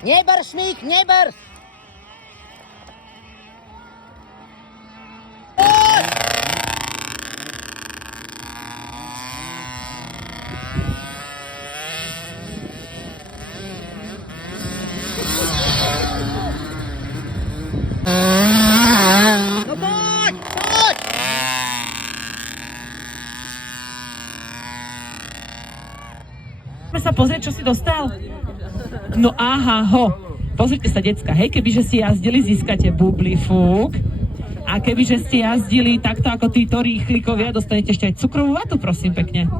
Nebrž, Šmík, nebrž! No poď, poď! Poďme sa pozrieť, čo si dostal. No aha, ho. Pozrite sa, decka, hej, kebyže ste jazdili, získate bubli fúk. A kebyže ste jazdili takto ako títo rýchlikovia, dostanete ešte aj cukrovú vatu, prosím pekne.